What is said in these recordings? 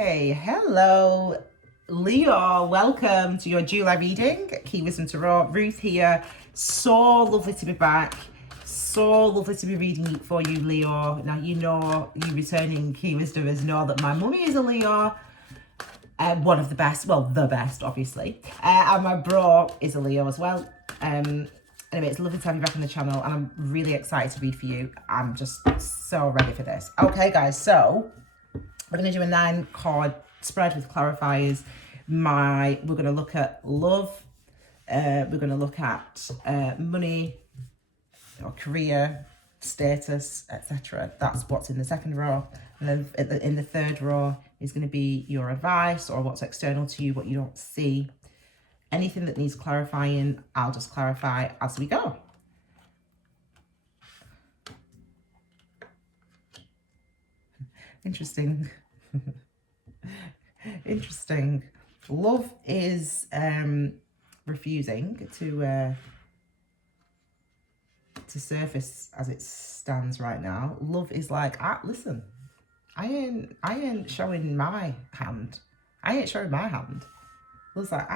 Okay, hello, Leo. Welcome to your July reading. Kiwisdomtarot. Ruth here. So lovely to be back. So lovely to be reading for you, Leo. Now, you know, you returning Key Wisdomers know that my mummy is a Leo. One of the best, well, the best, obviously. And my bro is a Leo as well. Anyway, it's lovely to have you back on the channel, and I'm really excited to read for you. I'm just so ready for this. Okay, guys, so we're going to do a 9-card spread with clarifiers. We're going to look at love. We're going to look at money or career, status, etc. That's what's in the second row. And then in the third row is going to be your advice or what's external to you, what you don't see. Anything that needs clarifying, I'll just clarify as we go. Interesting. Interesting. Love is refusing to surface as it stands right now. Love is like, listen, I ain't showing my hand. I ain't showing my hand. Love's like,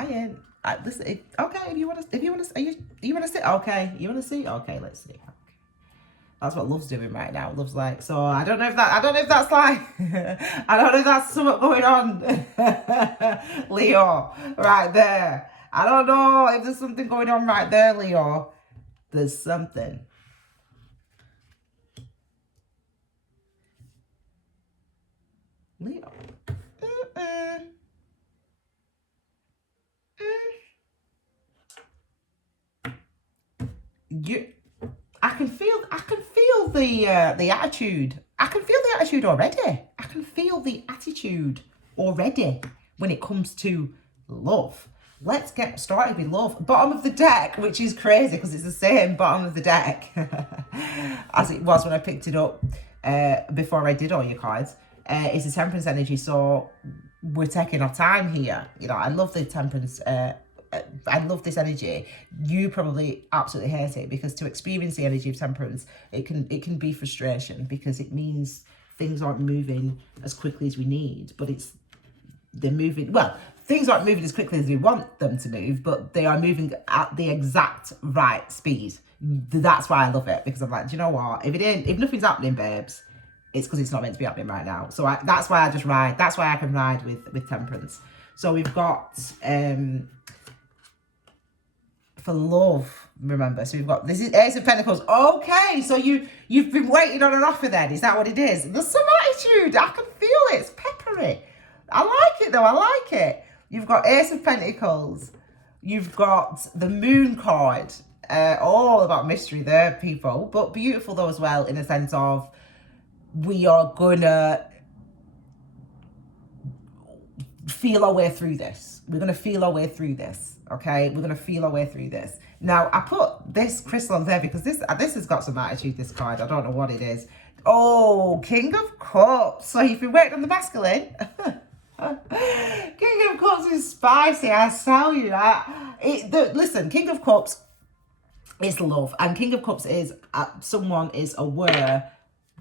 listen. Okay, if you want to sit. Okay, you want to see. Okay, let's see. That's what Love's doing right now. Love's like, so I don't know if that's like, I don't know if that's something going on, Leo, right there. I don't know if there's something going on right there, Leo. There's something. Leo. I can feel the attitude. I can feel the attitude already. I can feel the attitude already when it comes to love. Let's get started with love. Bottom of the deck, which is crazy because it's the same bottom of the deck as it was when I picked it up before I did all your cards. It's the Temperance energy, so we're taking our time here. You know, I love the Temperance. I love this energy. You probably absolutely hate it because to experience the energy of Temperance, it can be frustration because it means things aren't moving as quickly as we need, but they're moving. Well, things aren't moving as quickly as we want them to move, but they are moving at the exact right speed. That's why I love it, because I'm like, do you know what? If nothing's happening, babes, it's because it's not meant to be happening right now. So that's why I just ride. That's why I can ride with Temperance. So we've got for love, remember, so we've got, this is Ace of Pentacles. Okay, so you've been waiting on an offer then, is that what it is? There's some attitude, I can feel it, it's peppery. I like it though, I like it. You've got Ace of Pentacles, you've got the Moon card, all about mystery there, people, but beautiful though as well, in a sense of we are gonna feel our way through this. We're gonna feel our way through this. Okay, we're gonna feel our way through this. Now, I put this crystal on there because this has got some attitude, this card. I don't know what it is. Oh, King of Cups. So if you worked on the masculine, King of Cups is spicy, I tell you. Listen, King of Cups is love, and King of Cups is someone is aware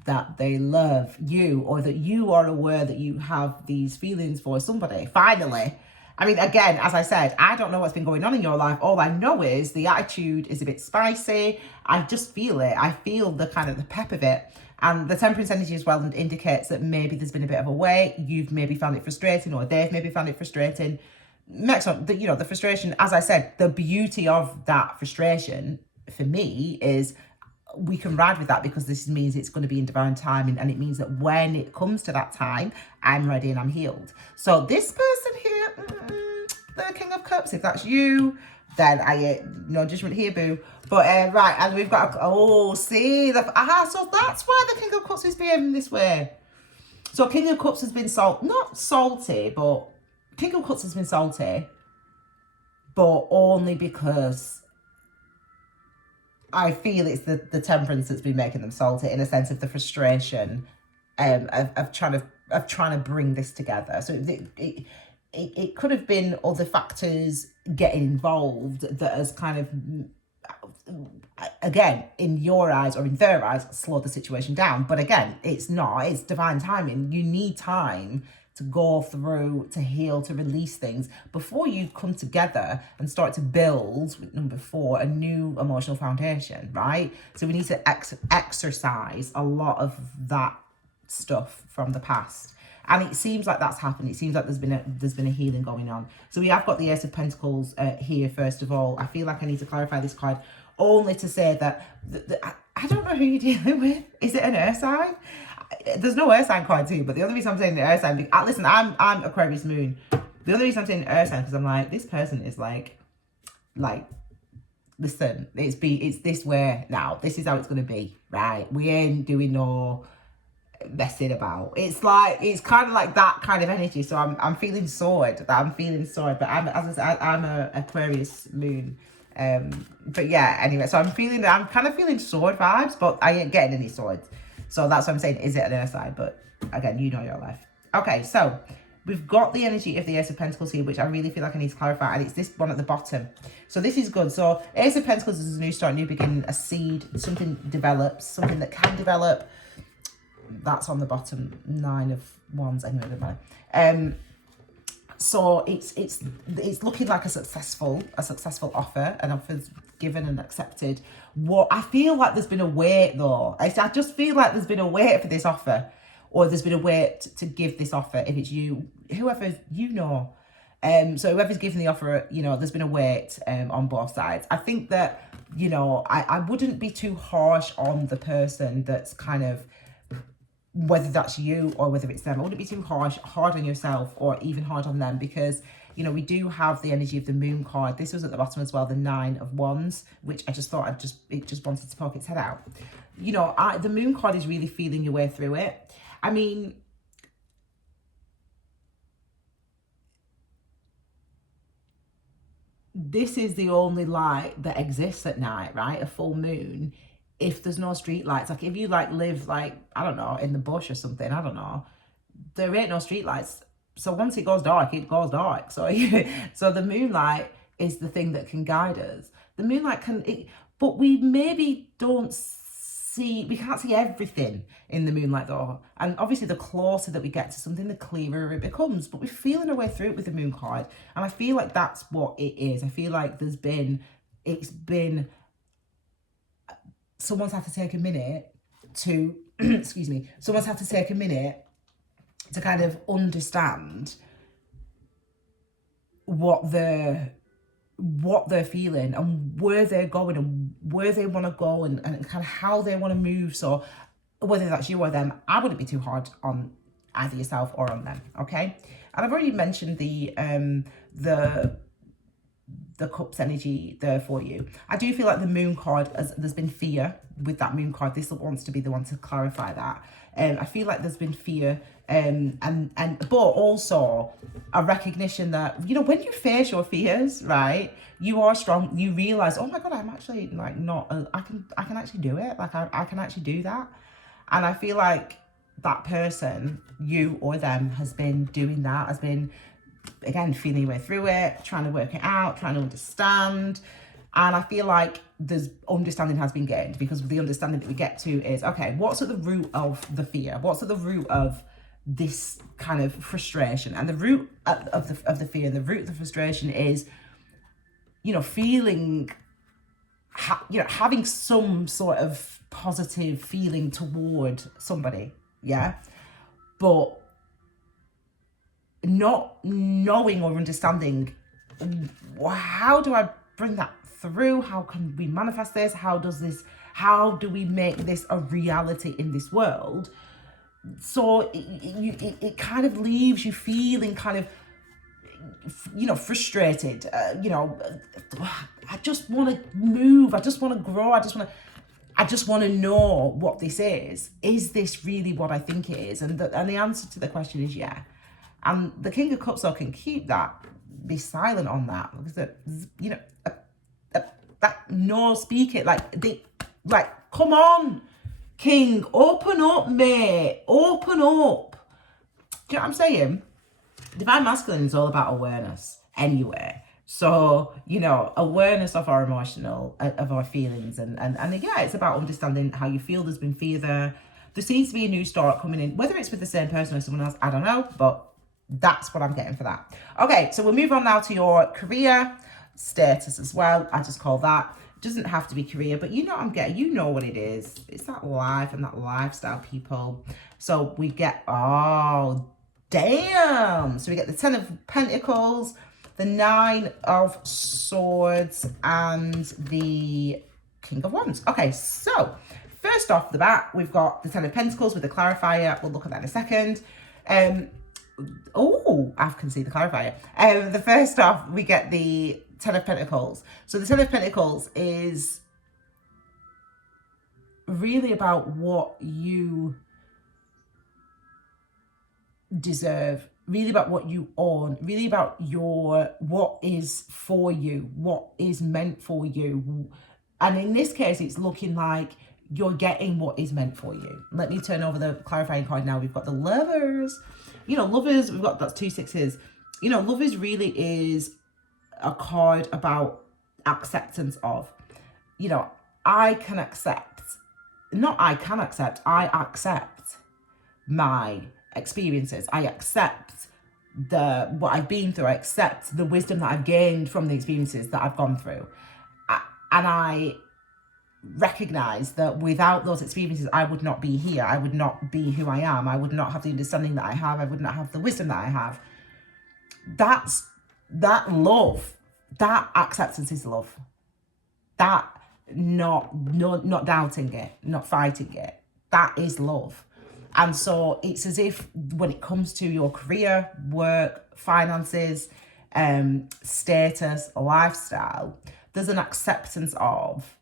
that they love you, or that you are aware that you have these feelings for somebody. Finally. I mean, again, as I said, I don't know what's been going on in your life. All I know is the attitude is a bit spicy. I just feel it. I feel the kind of the pep of it. And the Temperance energy as well indicates that maybe there's been a bit of a wait. You've maybe found it frustrating, or they've maybe found it frustrating. Next one, the frustration, as I said, the beauty of that frustration for me is we can ride with that because this means it's going to be in divine timing, and it means that when it comes to that time, I'm ready and I'm healed. So this person here, the King of Cups, if that's you, then no judgment here, boo. But right, and we've got see so that's why the King of Cups is behaving this way. So King of Cups has been not salty, but King of Cups has been salty, but only because I feel it's the Temperance that's been making them salty, in a sense of the frustration of trying to bring this together. So it could have been other factors getting involved that has kind of, again, in your eyes or in their eyes, slowed the situation down. But again, it's not. It's divine timing. You need time to go through, to heal, to release things before you come together and start to build, with number 4, a new emotional foundation, right? So we need to exercise a lot of that stuff from the past. And it seems like that's happened. It seems like there's been a healing going on. So we have got the Ace of Pentacles here, first of all. I feel like I need to clarify this card only to say that I don't know who you're dealing with. Is it an earth sign? There's no earth sign card too, but the other reason I'm saying the earth sign, listen, I'm Aquarius moon. The other reason I'm saying earth sign, because I'm like, this person is like, listen, it's this way now. This is how it's gonna be, right? We ain't doing no messing about. It's like, it's kind of like that kind of energy. So I'm feeling sword. But I'm as I said, I'm a Aquarius moon. But yeah, anyway, so I'm kind of feeling sword vibes, but I ain't getting any swords. So that's what I'm saying. Is it an earth side? But again, you know your life. Okay, so we've got the energy of the Ace of Pentacles here, which I really feel like I need to clarify, and it's this one at the bottom. So this is good. So Ace of Pentacles is a new start, new beginning, a seed, something develops, something that can develop. That's on the bottom. 9 of Wands. Anyway, doesn't matter. So it's looking like a successful offer. An offer's given and accepted. What I feel like there's been a wait though. I just feel like there's been a wait for this offer, or there's been a wait to give this offer. If it's you, whoever you know, so whoever's giving the offer, you know, there's been a wait on both sides. I think that, you know, I wouldn't be too harsh on the person that's kind of, whether that's you or whether it's them. I wouldn't be too hard on yourself or even hard on them, because, you know, we do have the energy of the moon card. This was at the bottom as well, the 9 of Wands, which I just thought it just wanted to poke its head out. You know, the moon card is really feeling your way through it. I mean, this is the only light that exists at night, right? A full moon. If there's no street lights, like if you like live like, I don't know, in the bush or something, I don't know, there ain't no street lights. So once it goes dark, it goes dark. So so the moonlight is the thing that can guide us. The moonlight but we maybe don't see, we can't see everything in the moonlight though. And obviously the closer that we get to something, the clearer it becomes, but we're feeling our way through it with the moon card. And I feel like that's what it is. I feel like it's been, someone's had to take a minute to, excuse me, someone's had to take a minute to kind of understand what they're feeling and where they're going and where they want to go and kind of how they want to move. So whether that's you or them, I wouldn't be too hard on either yourself or on them, okay? And I've already mentioned the Cups energy there for you. I do feel like the moon card, there's been fear with that moon card. This wants to be the one to clarify that. I feel like there's been fear, but also a recognition that, you know, when you face your fears, right, you are strong. You realize, oh my God, I'm actually like I can actually do it. Like I can actually do that. And I feel like that person, you or them, has been doing that, has been, again, feeling your way through it, trying to work it out, trying to understand. And I feel like there's understanding has been gained, because the understanding that we get to is, okay, what's at the root of the fear? What's at the root of this kind of frustration? And the root of the fear, the root of the frustration is, you know, feeling, having some sort of positive feeling toward somebody, yeah? But not knowing or understanding, how do I bring that through? How can we manifest this? How do we make this a reality in this world? So it kind of leaves you feeling kind of, you know, frustrated. I just want to move. I just want to grow. I just want to know what this is. Is this really what I think it is? And the answer to the question is yeah. And the King of Cups though can keep that, be silent on that, because you know, that no, speak it, like come on, King, open up, mate, open up. Do you know what I'm saying? Divine Masculine is all about awareness anyway. So, you know, awareness of our emotional, of our feelings, and yeah, it's about understanding how you feel. There's been fear there. There seems to be a new start coming in, whether it's with the same person or someone else, I don't know, but That's what I'm getting for that. Okay, so we'll move on now to your career status as well. I just call that. It doesn't have to be career, but you know what I'm getting. You know what it is. It's that life and that lifestyle, people. So we get, oh, damn. So we get the 10 of Pentacles, the 9 of Swords, and the King of Wands. Okay, so first off the bat, we've got the 10 of Pentacles with the clarifier. We'll look at that in a second. Oh, I can see the clarifier. The first off, we get the 10 of Pentacles. So the 10 of Pentacles is really about what you deserve, really about what you own, really about what is for you, what is meant for you. And in this case, it's looking like you're getting what is meant for you. Let me turn over the clarifying card now. We've got the Lovers. You know, Lovers, we've got, that's 2 6s. You know, Lovers really is a card about acceptance of, you know, I accept my experiences. I accept what I've been through. I accept the wisdom that I've gained from the experiences that I've gone through. And I recognize that without those experiences, I would not be here. I would not be who I am. I would not have the understanding that I have. I would not have the wisdom that I have. That's that love. That acceptance is love. That not doubting it, not fighting it. That is love. And so it's as if when it comes to your career, work, finances, status, lifestyle, there's an acceptance of,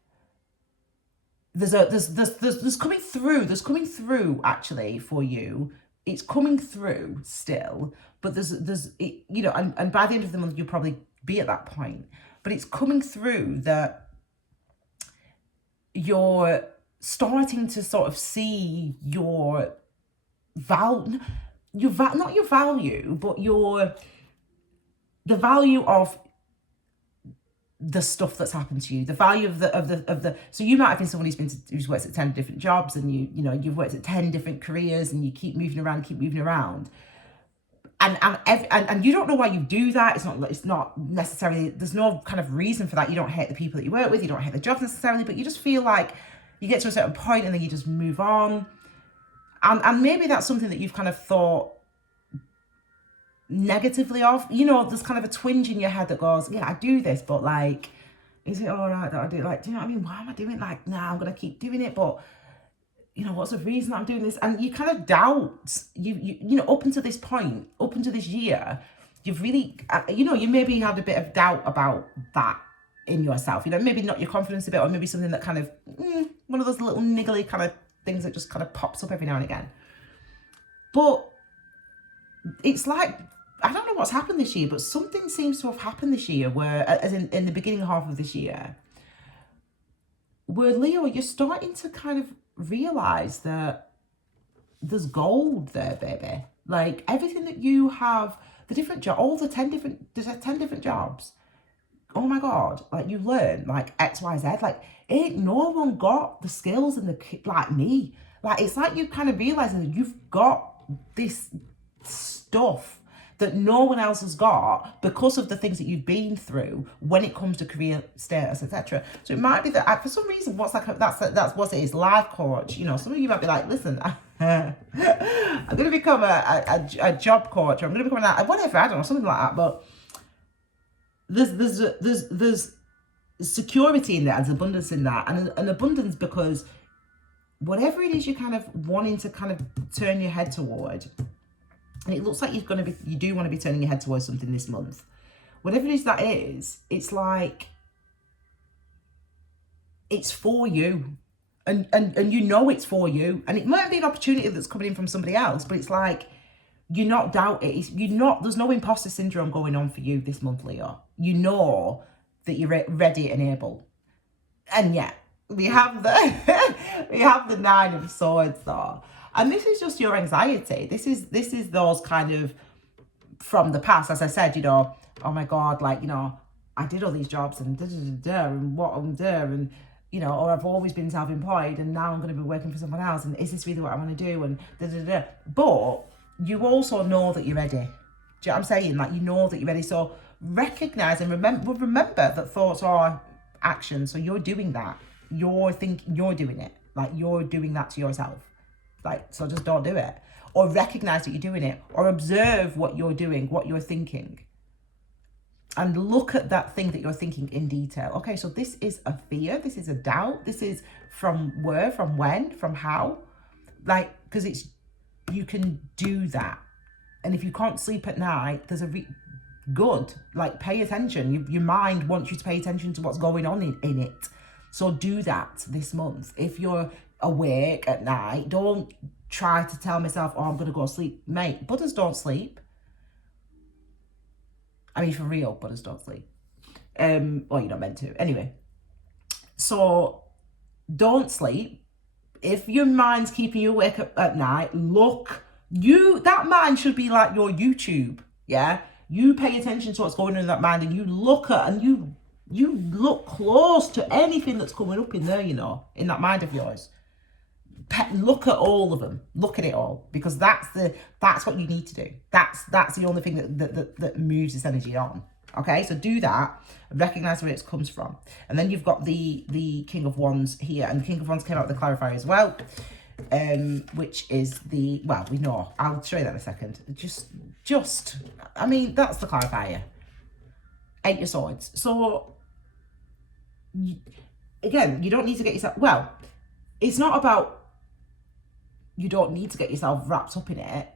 there's coming through actually for you. It's coming through still, but there's you know, and by the end of the month you'll probably be at that point. But it's coming through that you're starting to sort of see your value, not your value, but the value of the stuff that's happened to you, the value of the so you might have been someone who's worked at 10 different jobs, and you've worked at 10 different careers, and you keep moving around, and you don't know why you do that. It's not necessarily, there's no kind of reason for that. You don't hate the people that you work with, you don't hate the jobs necessarily, but you just feel like you get to a certain point and then you just move on. And maybe that's something that you've kind of thought negatively of. You know, there's kind of a twinge in your head that goes, yeah, I do this, but like, is it all right that I do it? Like, do you know what I mean? Why am I doing it? Like, nah, I'm going to keep doing it, but you know, what's the reason that I'm doing this? And you kind of doubt, you know, up until this point, up until this year, you've really, you know, you maybe had a bit of doubt about that in yourself. You know, maybe not your confidence a bit, or maybe something that kind of, one of those little niggly kind of things that just kind of pops up every now and again. But it's like, I don't know what's happened this year, but something seems to have happened this year where, as in the beginning half of this year, where Leo, you're starting to kind of realize that there's gold there, baby. Like everything that you have, the different job, all the 10 different jobs. Oh my God, like you learn like X, Y, Z. Like ain't no one got the skills and like me. Like it's like you kind of realizing that you've got this stuff that no one else has got because of the things that you've been through when it comes to career status, etc. So it might be that for some reason, that's what it is, life coach. You know, some of you might be like, listen, I'm going to become a job coach, or I'm going to become whatever, I don't know, something like that. But there's security in that, there's abundance in that, and an abundance because whatever it is you're kind of wanting to kind of turn your head toward. And it looks like you do want to be turning your head towards something this month. Whatever it is that is, it's like, it's for you. And you know it's for you. And it might be an opportunity that's coming in from somebody else, but it's like, you're not doubt it. There's no imposter syndrome going on for you this month, Leo. You know that you're ready and able. And yet, we have the 9 of Swords though. And this is just your anxiety. This is those kind of from the past. As I said, you know, oh my God, like, you know, I did all these jobs and and what I'm doing, and you know, or I've always been self-employed and now I'm going to be working for someone else, and is this really what I want to do, and But you also know that you're ready. Do you know what I'm saying? Like, you know that you're ready. So recognize and remember that thoughts are actions. So you're doing that. You're doing it. Like, you're doing that to yourself. Like, so just don't do it. Or recognize that you're doing it. Or observe what you're doing, what you're thinking. And look at that thing that you're thinking in detail. Okay, so this is a fear. This is a doubt. This is from where, from when, from how. Like, because you can do that. And if you can't sleep at night, there's good. Like, pay attention. Your mind wants you to pay attention to what's going on in it. So do that this month. If you're awake at night, don't try to tell myself, oh, I'm going to go sleep. Mate, Buddhas don't sleep. I mean, for real, Buddhas don't sleep. Well, you're not meant to. Anyway, so don't sleep. If your mind's keeping you awake at night, that mind should be like your YouTube, yeah? You pay attention to what's going on in that mind, and you look at, and you look close to anything that's coming up in there, you know, in that mind of yours. Look at all of them. Look at it all, because that's what you need to do. That's the only thing that moves this energy on. Okay, so do that and recognize where it comes from. And then you've got the King of Wands here, and the King of Wands came out with the clarifier as well, which is we know. I'll show you that in a second. Just, I mean, that's the clarifier. 8 of Swords. So again, you don't need to get yourself. Well, it's not about. You don't need to get yourself wrapped up in it.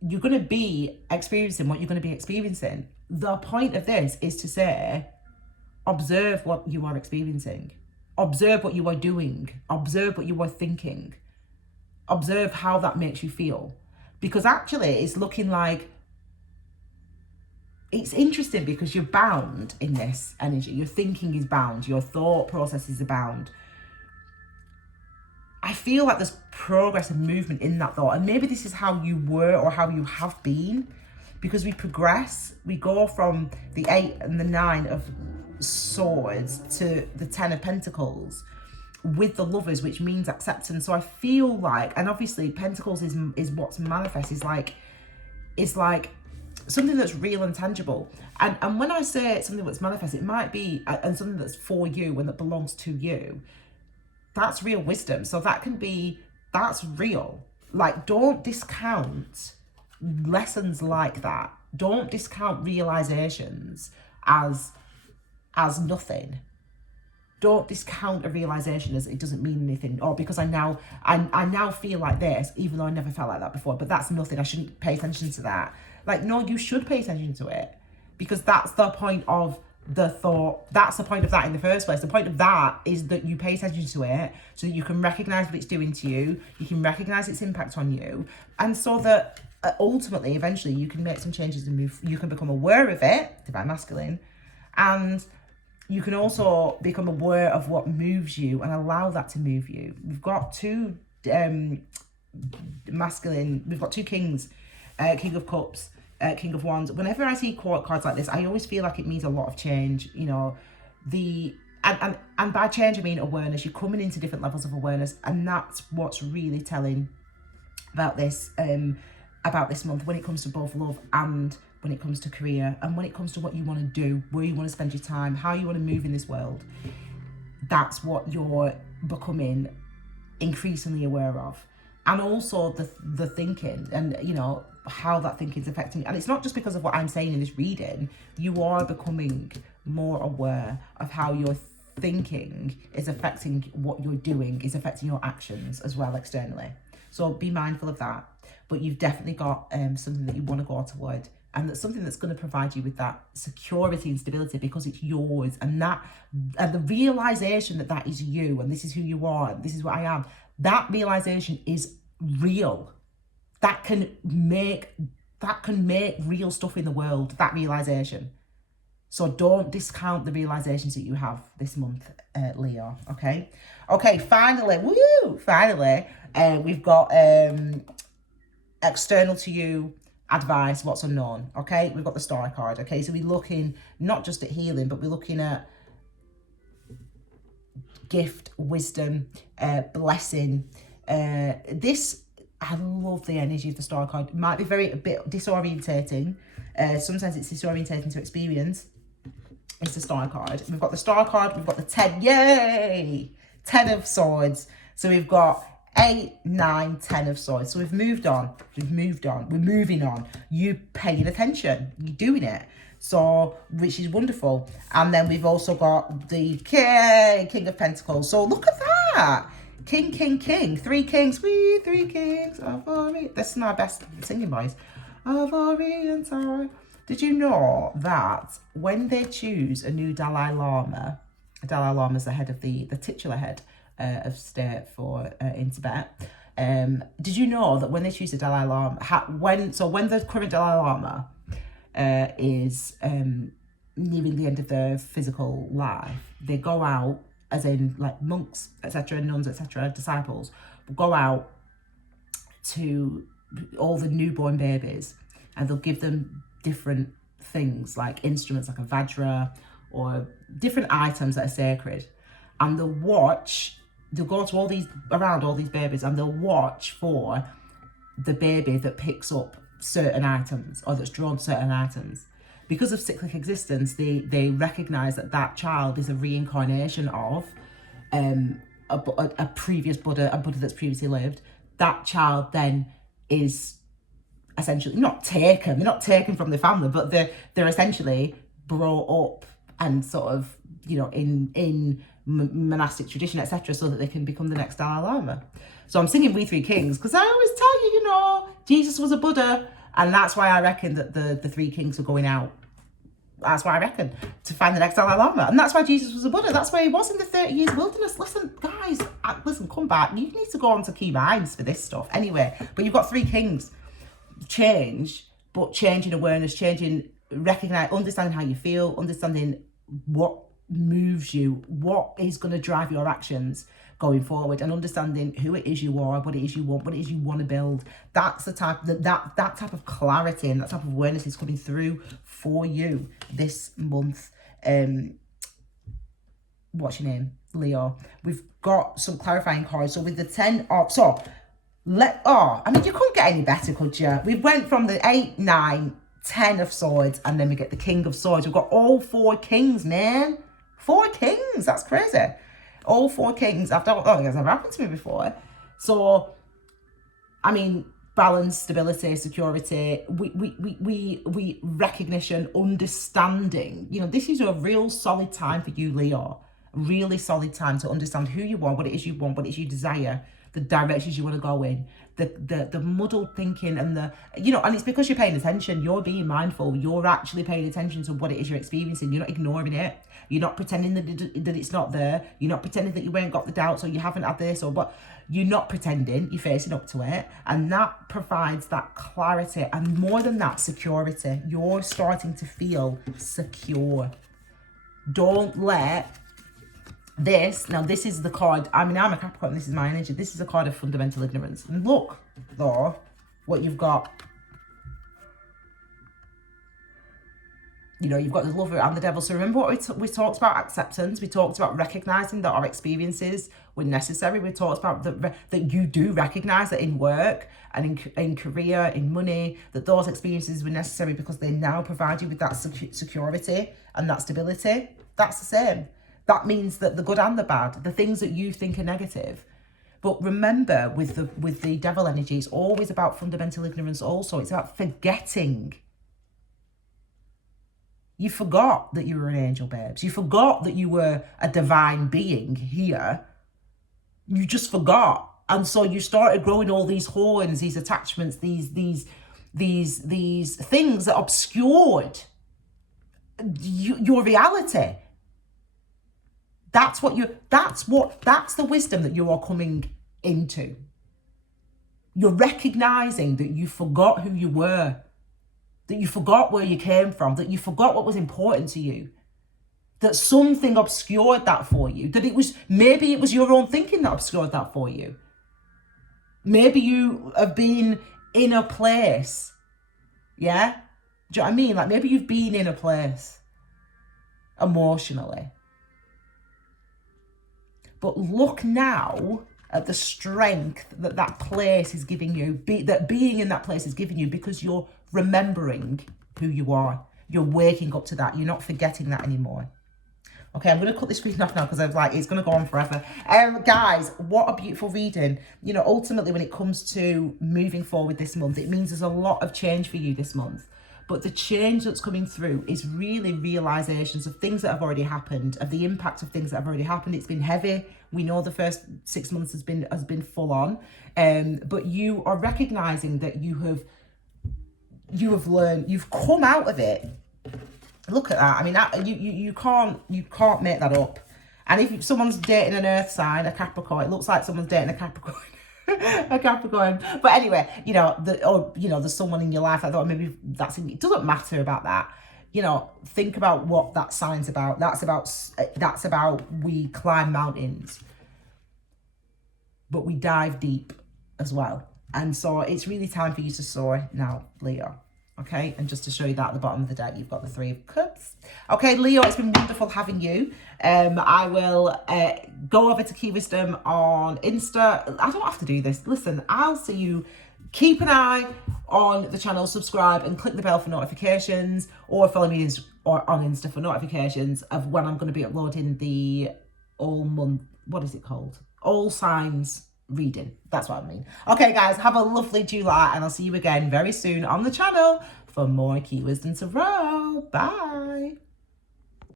You're going to be experiencing what you're going to be experiencing. The point of this is to say, observe what you are experiencing. Observe what you are doing. Observe what you are thinking. Observe how that makes you feel. Because actually, it's looking like, it's interesting because you're bound in this energy. Your thinking is bound. Your thought processes are bound. I feel like there's progress and movement in that thought. And maybe this is how you were or how you have been, because we progress. We go from the 8 and the 9 of Swords to the 10 of Pentacles with the Lovers, which means acceptance. So I feel like, and obviously Pentacles is what's manifest, is like something that's real and tangible. And when I say something that's manifest, it might be, and something that's for you and that belongs to you. That's real wisdom. So that's real. Like, don't discount lessons like that. Don't discount realizations as nothing. Don't discount a realization as it doesn't mean anything, or because I now feel like this, even though I never felt like that before, but that's nothing. I shouldn't pay attention to that. Like, no, you should pay attention to it, because that's the point of the thought. That's the point of that in the first place. The point of that is that you pay attention to it so that you can recognize what it's doing to you, you can recognize its impact on you, and so that ultimately, eventually, you can make some changes and move. You can become aware of it, divine masculine, and you can also become aware of what moves you and allow that to move you. We've got two masculine, we've got two kings, King of Cups, King of Wands. Whenever I see cards like this, I always feel like it means a lot of change. You know, and by change I mean awareness. You're coming into different levels of awareness, and that's what's really telling about this month when it comes to both love and when it comes to career, and when it comes to what you want to do, where you want to spend your time, how you want to move in this world. That's what you're becoming increasingly aware of. And also the thinking, and you know how that thinking is affecting you. And it's not just because of what I'm saying in this reading. You are becoming more aware of how your thinking is affecting what you're doing, is affecting your actions as well externally. So be mindful of that. But you've definitely got something that you want to go toward, and that's something that's going to provide you with that security and stability, because it's yours. And the realization that that is you, and this is who you are, and this is what I am, that realization is real. That can make real stuff in the world, that realization. So don't discount the realizations that you have this month, Leo. Okay, finally, we've got external to you advice, what's unknown. Okay, we've got the Star card. Okay, so we're looking not just at healing, but we're looking at gift, wisdom, blessing. This I love the energy of the star card. It might be a bit disorientating. Sometimes it's disorientating to experience. It's the star card. We've got the star card. We've got the 10. Yay! 10 of swords. So we've got 8, 9, 10 of swords. So we've moved on. We're moving on. You paying attention. You're doing it. So, which is wonderful. And then we've also got the King of Pentacles. So look at that. King. 3 kings. We 3 kings of Orient. This is my best singing voice. Of Orient. Did you know that when they choose a new Dalai Lama is the head of the titular head of state for in Tibet. Did you know that when they choose a Dalai Lama, when the current Dalai Lama is nearing the end of their physical life, they go out, as in like monks, etc., nuns, etc., disciples, go out to all the newborn babies, and they'll give them different things like instruments like a vajra or different items that are sacred, and they'll go to all these babies, and they'll watch for the baby that picks up certain items or that's drawn to certain items. Because of cyclic existence, they recognize that child is a reincarnation of a previous Buddha, a Buddha that's previously lived. That child then is essentially they're not taken from the family, but they're essentially brought up and sort of, in monastic tradition, etc., so that they can become the next Dalai Lama. So I'm singing We Three Kings because I always tell you, Jesus was a Buddha, and that's why I reckon that the 3 kings are going out. That's why I reckon, to find the next Dalai Lama. And that's why Jesus was a Buddha. That's where he was in the 30 years wilderness. Listen, guys, come back. You need to go on to Key Minds for this stuff. Anyway, but you've got 3 kings. Change, but changing awareness, understanding how you feel, understanding what moves you, what is going to drive your actions going forward, and understanding who it is you are, what it is you want, what it is you want to build. That's the type that type of clarity and that type of awareness is coming through for you this month. What's your name? Leo. We've got some clarifying cards. So with the 10 of you couldn't get any better, could you? We went from the 8, 9, 10 of swords, and then we get the King of Swords. We've got all 4 kings, man. 4 kings. That's crazy. All 4 kings. I don't think that's ever happened to me before. So, balance, stability, security, we recognition, understanding. This is a real solid time for you, Leo. Really solid time to understand who you are, what it is you want, what it is you desire, the directions you want to go in, the muddled thinking, and and it's because you're paying attention. You're being mindful. You're actually paying attention to what it is you're experiencing. You're not ignoring it. You're not pretending that it's not there. You're not pretending that you ain't got the doubts, or you haven't had this, but you're not pretending. You're facing up to it, and that provides that clarity, and more than that, security. You're starting to feel secure. Don't let this is the card. I'm a Capricorn. This is my energy. This is a card of fundamental ignorance. And look, though, what you've got. You've got the lover and the devil. So remember what we talked about acceptance. We talked about recognizing that our experiences were necessary. We talked about that you do recognize that in work and in career, in money, that those experiences were necessary because they now provide you with that security and that stability. That's the same. That means that the good and the bad, the things that you think are negative. But remember, with the devil energy, it's always about fundamental ignorance also. It's about forgetting. You forgot that you were an angel, babes. You forgot that you were a divine being here. You just forgot. And so you started growing all these horns, these attachments, these things that obscured your reality. That's the wisdom that you are coming into. You're recognizing that you forgot who you were, that you forgot where you came from, that you forgot what was important to you, that something obscured that for you, that maybe it was your own thinking that obscured that for you. Maybe you have been in a place, yeah? Do you know what I mean? Like maybe you've been in a place emotionally. But look now at the strength that that place is giving you, that being in that place is giving you, because you're remembering who you are. You're waking up to that. You're not forgetting that anymore. Okay, I'm going to cut this reading off now because I was like, it's going to go on forever. Guys, what a beautiful reading. You know, ultimately, when it comes to moving forward this month, it means there's a lot of change for you this month. But the change that's coming through is really realizations of things that have already happened, of the impact of things that have already happened. It's been heavy. We know the first 6 months has been full on. But you are recognizing that you have learned, you've come out of it. Look at that. I mean, you can't make that up. And if someone's dating an earth sign, a Capricorn, it looks like someone's dating a Capricorn. A Capricorn. But anyway, you know, there's someone in your life. I thought maybe it doesn't matter about that. You know, think about what that sign's about. That's about we climb mountains, but we dive deep as well. And so it's really time for you to soar now, Leo. Okay, and just to show you that at the bottom of the deck, you've got the Three of Cups. Okay, Leo, it's been wonderful having you. I will go over to Key Wisdom on Insta. I don't have to do this. Listen, I'll see you. Keep an eye on the channel, subscribe, and click the bell for notifications, or follow me on Insta for notifications of when I'm going to be uploading the all signs reading. That's what I mean. Okay, guys, have a lovely July, and I'll see you again very soon on the channel for more Key Wisdom Tarot. Bye.